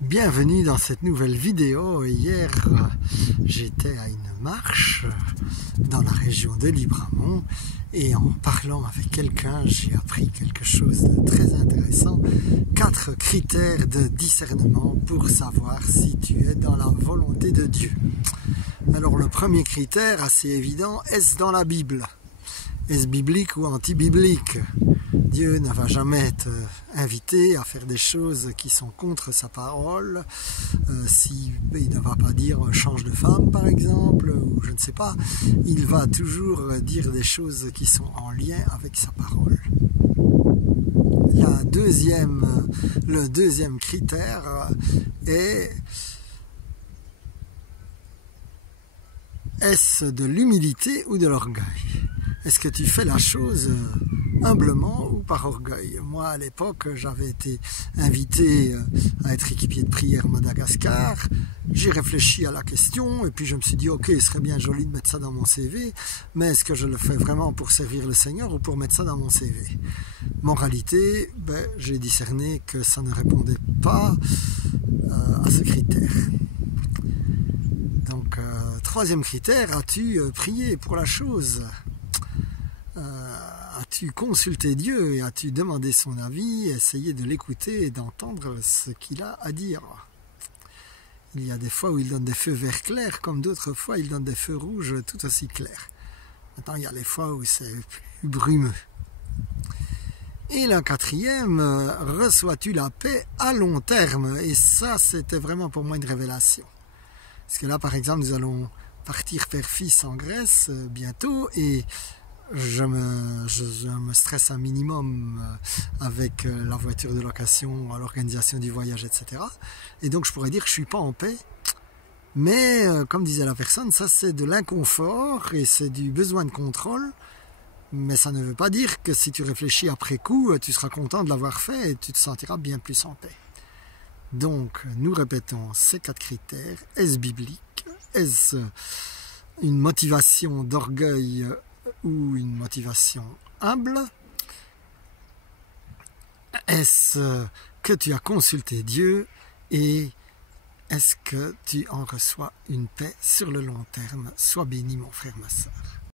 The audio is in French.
Bienvenue dans cette nouvelle vidéo. Hier, j'étais à une marche dans la région de Libramont et en parlant avec quelqu'un, j'ai appris quelque chose de très intéressant. 4 critères de discernement pour savoir si tu es dans la volonté de Dieu. Alors le premier critère, assez évident, est-ce dans la Bible? Est-ce biblique ou anti-biblique? Dieu ne va jamais t'inviter à faire des choses qui sont contre sa parole. Il ne va pas dire change de femme par exemple, ou je ne sais pas. Il va toujours dire des choses qui sont en lien avec sa parole. Le deuxième critère est: est-ce de l'humilité ou de l'orgueil? Est-ce que tu fais la chose humblement ou par orgueil? Moi, à l'époque, j'avais été invité à être équipier de prière à Madagascar. J'ai réfléchi à la question et puis je me suis dit, ok, ce serait bien joli de mettre ça dans mon CV, mais est-ce que je le fais vraiment pour servir le Seigneur ou pour mettre ça dans mon CV? Moralité, j'ai discerné que ça ne répondait pas à ce critère. Donc, troisième critère, as-tu prié pour la chose? As-tu consulté Dieu et as-tu demandé son avis, essayé de l'écouter et d'entendre ce qu'il a à dire? Il y a des fois où il donne des feux verts clairs, comme d'autres fois il donne des feux rouges tout aussi clairs. Maintenant, il y a les fois où c'est plus brumeux. Et la quatrième, reçois-tu la paix à long terme? Et ça, c'était vraiment pour moi une révélation. Parce que là, par exemple, nous allons partir père-fils en Grèce bientôt et je me stresse un minimum avec la voiture de location, l'organisation du voyage, etc. Et donc je pourrais dire que je ne suis pas en paix. Mais comme disait la personne, ça c'est de l'inconfort et c'est du besoin de contrôle. Mais ça ne veut pas dire que si tu réfléchis après coup, tu seras content de l'avoir fait et tu te sentiras bien plus en paix. Donc nous répétons ces 4 critères. Est-ce biblique? Est-ce une motivation d'orgueil ou une motivation humble? Est-ce que tu as consulté Dieu? Et est-ce que tu en reçois une paix sur le long terme? Sois béni mon frère, ma sœur.